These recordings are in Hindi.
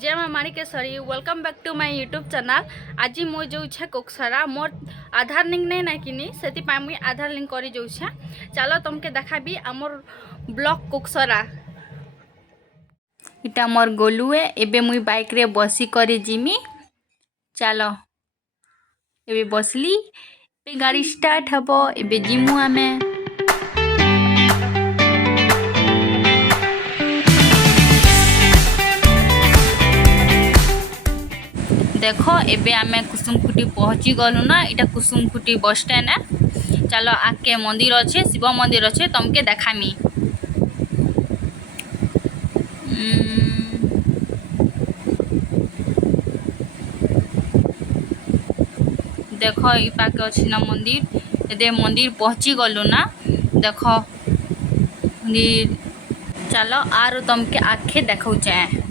जय माँ Manikeshwari welcome back to my YouTube channel. आज मु जो कोकसरा मोर आधार लिंक नहीं ना कि से मुई आधार लिंक कर जो चलो तुमके देखाबी आमर ब्लॉक कोकसरा। इटा मोर गोलुए एबे मुई बाइक रे बसी कर जिमी। चलो एबे बसली एबे गाड़ी स्टार्ट हबो एबे जिमु आमे। देख एबे आमे कुसुमकुटी पहुँची गलु ना। इटा कुसुमकुटी बस स्टैंड है। चलो आके मंदिर अच्छे शिव मंदिर अच्छे तुमके देखामी। देख ई पाके अच्छी ना मंदिर एदे मंदिर पहुँची गलु ना। देख मंदिर चलो आरो तुमके आखे देखौचे।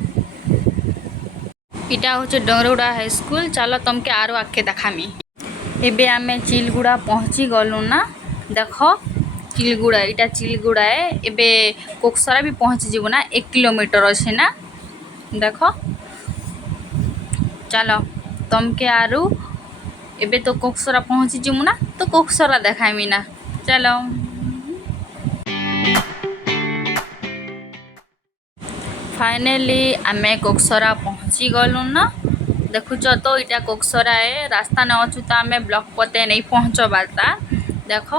इटा होचे डंगरगुड़ा हाई स्कूल। चलो तुमके आरो आखे देखामी। एबे आमे चिलगुड़ा पहुँची गलु ना। देख चिलगुड़ा इटा चिलगुड़ा है। एबे कोकसरा भी पहुँची जीवु ना 1 किलोमीटर अच्छे ना। देख चलो तुमके आरु एबे तो कोकसरा पहुँची जीवु ना तो कोकसरा देखामी ना। चलो फाइनली आमे कोकसरा पहुँची गलु ना। देखुच तो इटा कोकसरा है। रास्ता न अच्छु तो आमे ब्लॉक पते नहीं पहुँच बाता। देख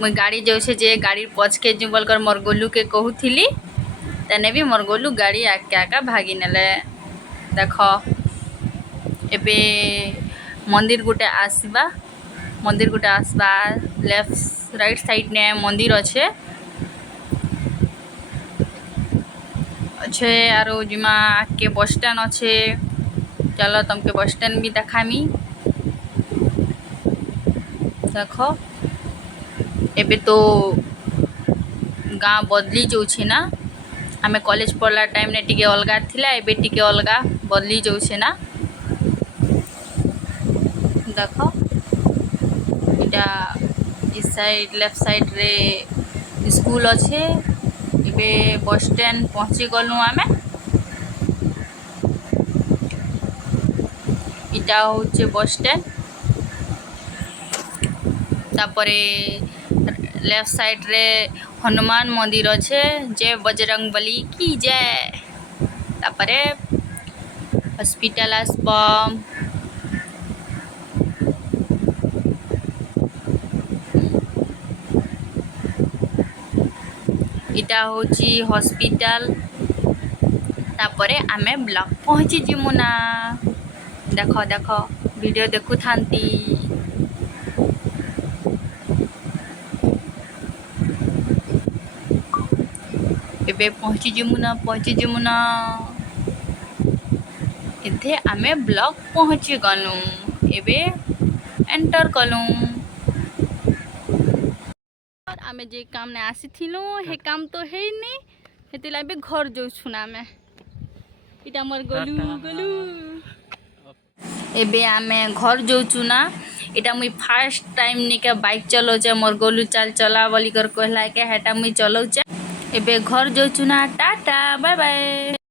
मुई गाड़ी जाऊे जे गाड़ी पच के जो बोलकर मोर गोलू के कहूली तेने भी मोर गोलू गाड़ी आके आका भागी नेले। देख एबे मंदिर गुटे आसबा लेफ्ट राइट साइड ने मंदिर अच्छे आरो जिमा के बस स्टैंड अच्छे। चलो तुमके बस स्टैंड भी देखामी। देख एबे तो गाँ बदली जाऊे ना। आमे कॉलेज पढ़ला टाइम ने टिके अलगा थिला एबे टिके अलगा बदली जाऊे ना। देख इटा इस साइड लेफ्ट साइड रे स्कूल अच्छे। एबे बस स्टैंड पहुँची गलु आमे। इटा होचे बस स्टैंड। तापरे लेफ्ट साइड रे हनुमान मंदिर अच्छे। जय बजरंगबली की जय। तापरे हॉस्पिटल आसबम। इटा होची हॉस्पिटल। तापरे आमे ब्लॉक पहुँची जिमु ना। देख देख वीडियो देखु थांती। एबे पहुँची जिमु ना इथे आमे ब्लॉक पहुँची गलु। एबे एंटर कलु। आमे जे काम ने आसी थिलु हे काम तो है नहीं हेति लाबे घर जो छुना में। इटा मोर गोलू एबे आमे घर जो चुना। इटा मुई फर्स्ट टाइम निके बाइक चलोचे मोर गोलू चल चला बोली कर कहला के हेटा मुई चलोचे। एबे घर जो चुना टाटा बाय बाय।